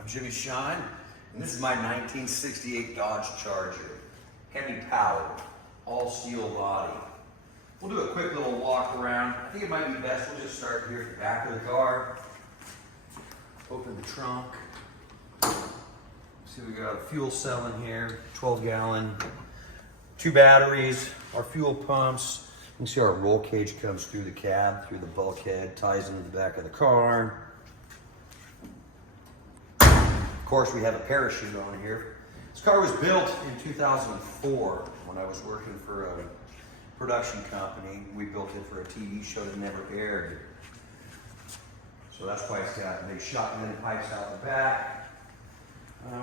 I'm Jimmy Shine, and this is my 1968 Dodge Charger. Hemi powered, all steel body. We'll do a quick little walk around. I think it might be best we'll just start here at the back of the car. Open the trunk. See, we got a fuel cell in here, 12-gallon, 2 batteries, our fuel pumps. You can see our roll cage comes through the cab, through the bulkhead, ties into the back of the car. Of course, we have a parachute on here. This car was built in 2004 when I was working for a production company. We built it for a TV show that never aired. So that's why it's got big shotgun pipes out the back.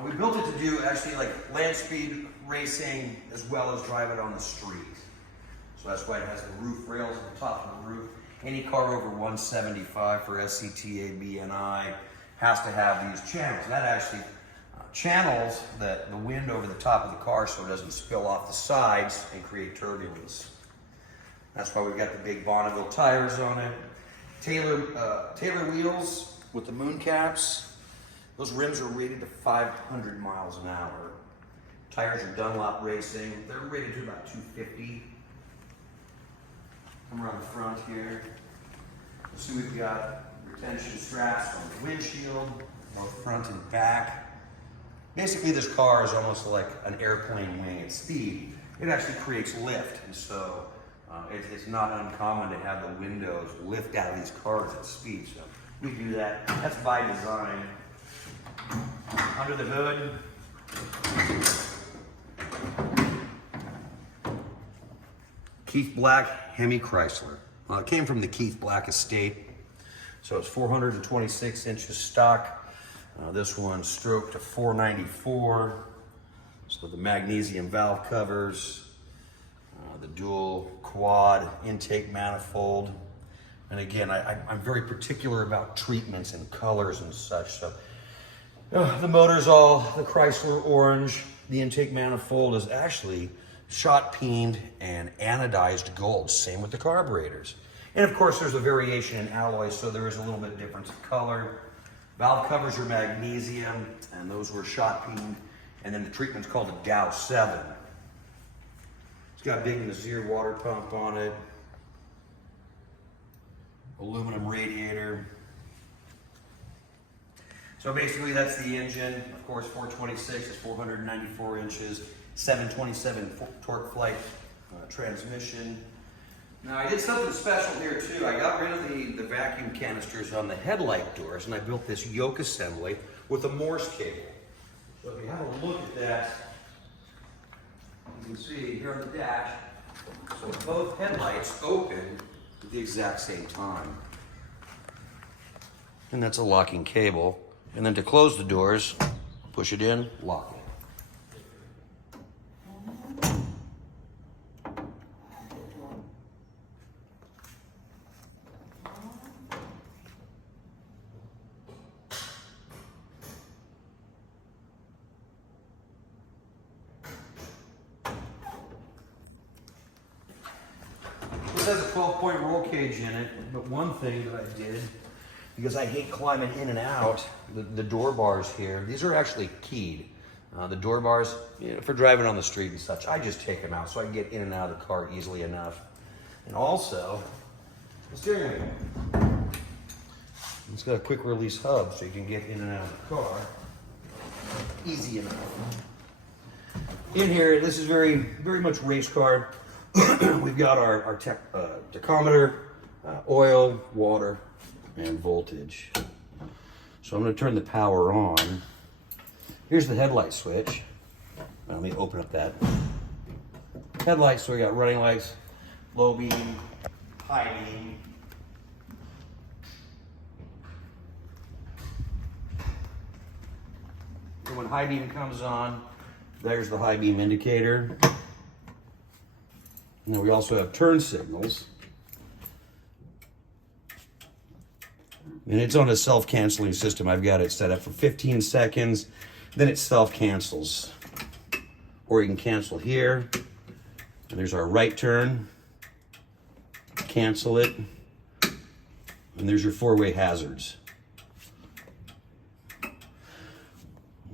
We built it to do actually like land speed racing as well as drive it on the street. So that's why it has the roof rails at the top of the roof. Any car over 175 for SCTA, BNI has to have these channels. That actually channels the wind over the top of the car so it doesn't spill off the sides and create turbulence. That's why we've got the big Bonneville tires on it. Taylor wheels with the moon caps. Those rims are rated to 500 miles an hour. Tires are Dunlop Racing. They're rated to about 250. Come around the front here. You'll see we've got retention straps on the windshield, both front and back. Basically, this car is almost like an airplane wing at speed. It actually creates lift, and so it's not uncommon to have the windows lift out of these cars at speed. So we do that. That's by design. Under the hood, Keith Black Hemi Chrysler. It came from the Keith Black estate. So it's 426 inches stock. This one's stroked to 494. So the magnesium valve covers, the dual quad intake manifold. And again, I'm very particular about treatments and colors and such. So the motor's all the Chrysler orange. The intake manifold is actually shot peened and anodized gold. Same with the carburetors. And of course, there's a variation in alloy, so there is a little bit difference in color. Valve covers are magnesium, and those were shot peened. And then the treatment's called a Dow 7. It's got a big Nazir water pump on it. Aluminum radiator. So basically that's the engine. Of course, 426 is 494 inches, 727 torque flight transmission. Now I did something special here too. I got rid of the vacuum canisters on the headlight doors and I built this yoke assembly with a Morse cable. So if you have a look at that, you can see here on the dash, so both headlights open at the exact same time. And that's a locking cable. And then to close the doors, push it in, lock it. This has a 12-point roll cage in it, but one thing that I did, because I hate climbing in and out, the door bars here, these are actually keyed. The door bars, for driving on the street and such, I just take them out so I can get in and out of the car easily enough. And also, the steering wheel. It's got a quick release hub so you can get in and out of the car easy enough. In here, this is very much race car. We've got our tachometer, oil, water, and voltage. So I'm going to turn the power on. Here's the headlight switch. Let me open up that headlight. So we got running lights, low beam, high beam. And when high beam comes on, there's the high beam indicator. And then we also have turn signals. And it's on a self-canceling system. I've got it set up for 15 seconds, then it self-cancels. Or you can cancel here. And there's our right turn. Cancel it. And there's your four-way hazards.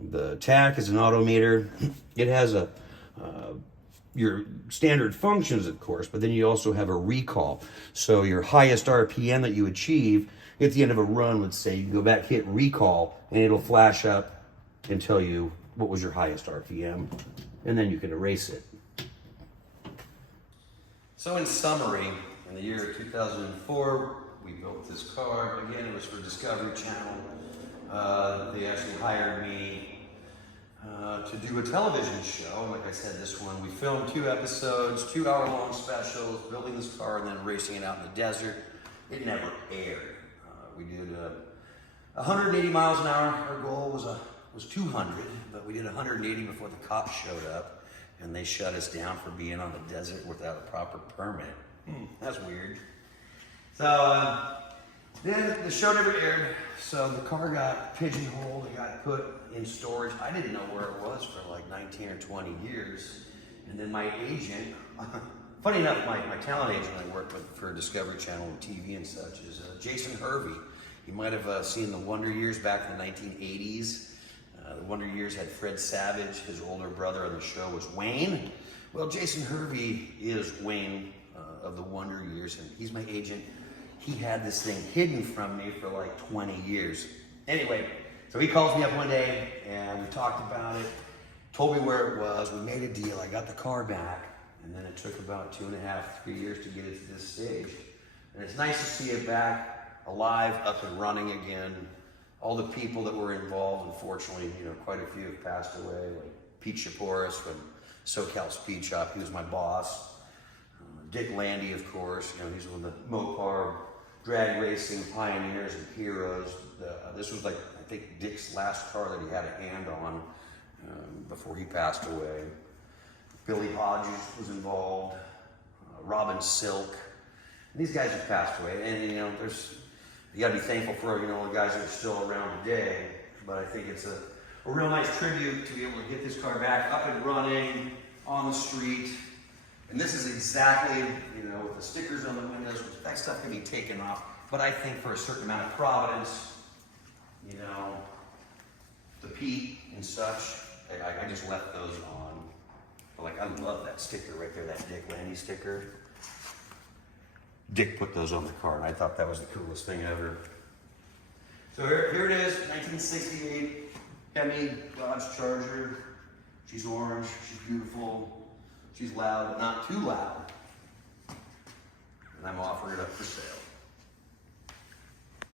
The tach is an auto meter. It has your standard functions, of course, but then you also have a recall. So your highest RPM that you achieve at the end of a run, let's say, you go back, hit recall, and it'll flash up and tell you what was your highest RPM, and then you can erase it. So in summary, in the year 2004, we built this car. Again, it was for Discovery Channel. They actually hired me to do a television show. Like I said, this one, we filmed 2 episodes, 2-hour-long specials, building this car and then racing it out in the desert. It never aired. We did 180 miles an hour. Our goal was 200, but we did 180 before the cops showed up, and they shut us down for being on the desert without a proper permit. That's weird. So then the show never aired, so the car got pigeonholed. It got put in storage. I didn't know where it was for like 19 or 20 years. And then my agent, funny enough, my talent agent I worked with for Discovery Channel and TV and such is Jason Hervey. You might have seen the Wonder Years back in the 1980s. The Wonder Years had Fred Savage. His older brother on the show was Wayne. Well, Jason Hervey is Wayne of the Wonder Years, and he's my agent. He had this thing hidden from me for like 20 years. Anyway, so he calls me up one day and we talked about it, told me where it was, we made a deal, I got the car back, and then it took about 2.5, 3 years to get it to this stage. And it's nice to see it back, alive, up and running again. All the people that were involved, unfortunately, quite a few have passed away, like Pete Shaporis from SoCal Speed Shop, he was my boss. Dick Landy, of course, he's one of the Mopar drag racing pioneers and heroes. This was like, I think, Dick's last car that he had a hand on before he passed away. Billy Hodges was involved, Robin Silk. These guys have passed away, and you gotta be thankful for the guys that are still around today. But I think it's a real nice tribute to be able to get this car back up and running on the street. And this is exactly, with the stickers on the windows, that stuff can be taken off. But I think for a certain amount of providence, the Pete and such, I just left those on. But I love that sticker right there, that Dick Landy sticker. Dick put those on the car, and I thought that was the coolest thing ever. So here it is, 1968 Hemi Dodge Charger. She's orange, she's beautiful. She's loud, but not too loud. And I'm offering it up for sale.